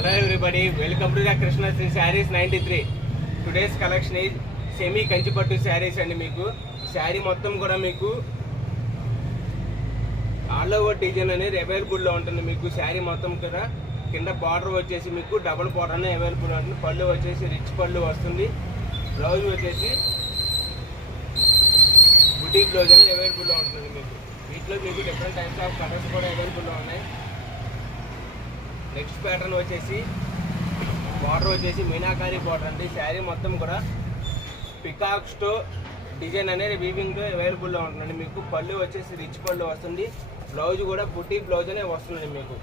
Hello everybody, welcome to the Krishna Sri Sarees 93. Today's collection is semi Kanchipattu sarees అండి. మీకు శారీ మొత్తం కూడా మీకు ఆల్ ఓవర్ డిజైన్ అనేది అవైలబుల్ లో ఉంటుంది. మీకు శారీ మొత్తం కూడా కింద బార్డర్ వచ్చేసి మీకు డబుల్ బార్డర్ అనేది అవైలబుల్ ఉంటుంది. పళ్ళు వచ్చేసి రిచ్ పళ్ళు వస్తుంది. బ్లౌజ్ వచ్చేసి బుటీ బ్లౌజ్ అనేది అవైలబుల్ లో ఉంటుంది. మీకు వీటిలో మీకు డిఫరెంట్ టైప్స్ ఆఫ్ కలర్స్ కూడా అవైలబుల్ లో ఉన్నాయి. నెక్స్ట్ ప్యాటర్న్ వచ్చేసి బార్డర్ వచ్చేసి మీనాకారి బార్డర్ అండి. శారీ మొత్తం కూడా పికాక్ స్టో డిజైన్ అనేది వీవింగ్ అవైలబుల్లో ఉంటుందండి. మీకు పళ్ళు వచ్చేసి రిచ్ పళ్ళు వస్తుంది. బ్లౌజ్ కూడా బుటీ బ్లౌజ్ అనే వస్తుందండి. మీకు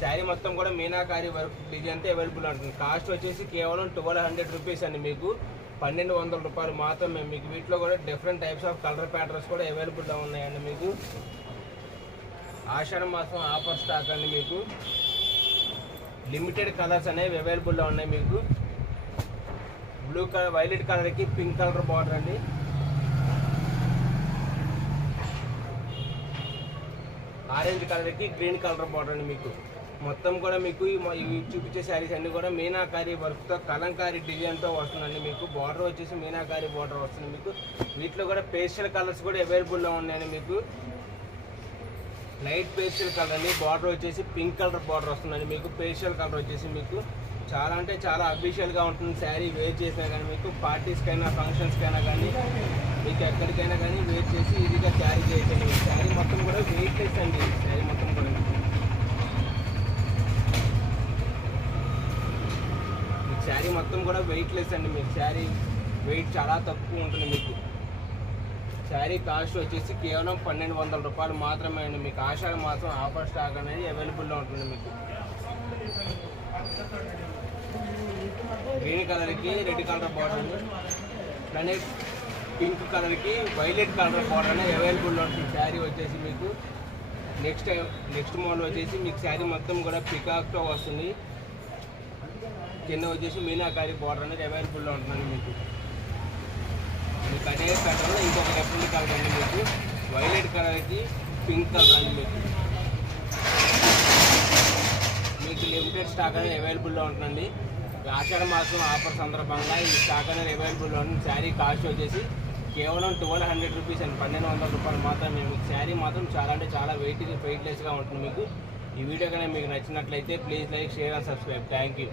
శారీ మొత్తం కూడా మీనాకారి వర్క్ డిజైన్తో అవైలబుల్ ఉంటుంది. కాస్ట్ వచ్చేసి కేవలం 1200 రూపీస్ అండి. మీకు 1200 రూపాయలు మాత్రమే. మీకు వీటిలో కూడా different types of colour patterns కూడా అవైలబుల్లో ఉన్నాయండి. మీకు ఆషాఢ మాసం ఆఫర్ స్టాక్ అండి. మీకు లిమిటెడ్ కలర్స్ అనేవి అవైలబుల్లో ఉన్నాయి. మీకు బ్లూ కలర్, వైలెట్ కలర్కి పింక్ కలర్ బార్డర్ అండి. ఆరెంజ్ కలర్కి గ్రీన్ కలర్ బార్డర్ అండి. మీకు మొత్తం కూడా మీకు ఇవి చూపించే శారీస్ అన్నీ కూడా మీనాకారి వర్క్తో కలంకారీ డిజైన్తో వస్తుందండి. మీకు బార్డర్ వచ్చేసి మీనాకారి బార్డర్ వస్తుంది. మీకు వీటిలో కూడా పేస్టల్ కలర్స్ కూడా అవైలబుల్లో ఉన్నాయండి. మీకు లైట్ పేస్టల్ కలర్ అండి. బార్డర్ వచ్చేసి పింక్ కలర్ బార్డర్ వస్తుందండి. మీకు పేస్టల్ కలర్ వచ్చేసి మీకు చాలా అంటే చాలా అఫీషియల్గా ఉంటుంది. శారీ వేర్ చేసినా కానీ మీకు పార్టీస్కైనా ఫంక్షన్స్కైనా కానీ మీకు ఎక్కడికైనా కానీ వేర్ చేసి ఈజీగా క్యారీ చేయొచ్చండి. శారీ మొత్తం కూడా వెయిట్లెస్ అండి. శారీ మొత్తం కూడా మీకు శారీ మొత్తం కూడా వెయిట్లెస్ అండి. మీకు శారీ వెయిట్ చాలా తక్కువ ఉంటుంది. మీకు శారీ కాస్ట్ వచ్చేసి కేవలం 1200 రూపాయలు మాత్రమే అండి. మీకు ఆషాఢ మాసం ఆఫర్ స్టాక్ అనేది అవైలబుల్లో ఉంటుంది. మీకు గ్రీన్ కలర్కి రెడ్ కలర్ బార్డర్ అలానే పింక్ కలర్కి వైలెట్ కలర్ బార్డర్ అనేది అవైలబుల్లో ఉంటుంది. శారీ వచ్చేసి మీకు నెక్స్ట్ మోడల్ వచ్చేసి మీకు శారీ మొత్తం కూడా పికాక్తో వస్తుంది. కింద వచ్చేసి మీనాకారి బార్డర్ అనేది అవైలబుల్లో ఉంటుందండి. మీకు అదే కలర్లో ఇంకొక డిఫరెంట్ కలర్ అండి. మీకు వైలెట్ కలర్కి పింక్ కలర్ అండి. మీకు లిమిటెడ్ స్టాక్ అనేది అవైలబుల్లో ఉంటుందండి. ఆషాఢ మాసం ఆఫర్ సందర్భంగా ఈ స్టాక్ అనేది అవైలబుల్లో ఉంటుంది. శారీ కాస్ట్ వచ్చేసి కేవలం 1200 రూపీస్ అండి. 1200 రూపాయలు మాత్రమే. మీకు శారీ మాత్రం చాలా అంటే చాలా వెయిట్లెస్గా ఉంటుంది. మీకు ఈ వీడియో కనుక మీకు నచ్చినట్లయితే please like, share and subscribe. Thank you.